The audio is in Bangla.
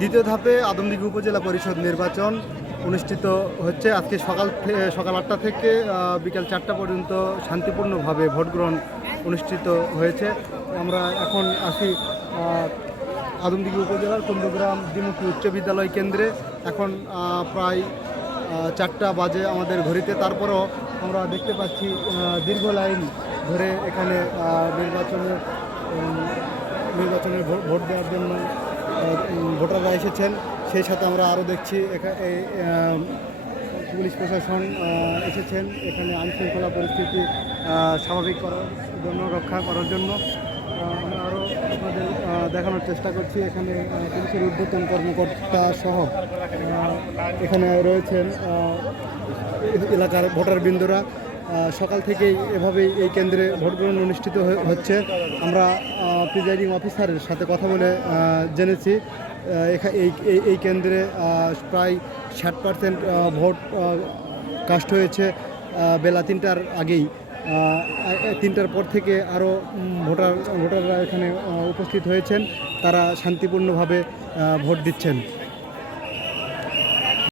দ্বিতীয় ধাপে আদমদিঘি উপজেলা পরিষদ নির্বাচন অনুষ্ঠিত হচ্ছে। আজকে সকাল সকাল আটটা থেকে বিকাল চারটা পর্যন্ত শান্তিপূর্ণভাবে ভোট গ্রহণ অনুষ্ঠিত হয়েছে। আমরা এখন আসি আদমদিঘি উপজেলার কুন্দগ্রাম দ্বিমুখী উচ্চ বিদ্যালয় কেন্দ্রে। এখন প্রায় চারটা বাজে আমাদের ঘড়িতে। তারপরও আমরা দেখতে পাচ্ছি দীর্ঘ লাইন ধরে এখানে নির্বাচনের উম, নির্বাচনে ভোট দেওয়ার জন্য ভোটাররা এসেছেন সেই সাথে আমরা আরও দেখছি এই পুলিশ প্রশাসন এসেছেন। এখানে আইন শৃঙ্খলা পরিস্থিতি স্বাভাবিক করার জন্য রক্ষা করার জন্য। আমরা আরও আপনাদের দেখানোর চেষ্টা করছি। এখানে পুলিশের ঊর্ধ্বতন কর্মকর্তা সহ এখানে রয়েছেন এলাকার ভোটারবৃন্দরা। আহ, সকাল থেকেই এভাবেই এই কেন্দ্রে ভোট গ্রহণ অনুষ্ঠিত হচ্ছে। আমরা প্রিজাইডিং অফিসারের সাথে কথা বলে জেনেছি। এই, এই- কেন্দ্রে প্রায় ষাট পার্সেন্ট ভোট কাস্ট হয়েছে বেলা তিনটার আগেই। তিনটার পর থেকে আরও ভোটার, ভোটাররা এখানে উপস্থিত হয়েছেন। তারা শান্তিপূর্ণভাবে ভোট দিচ্ছেন।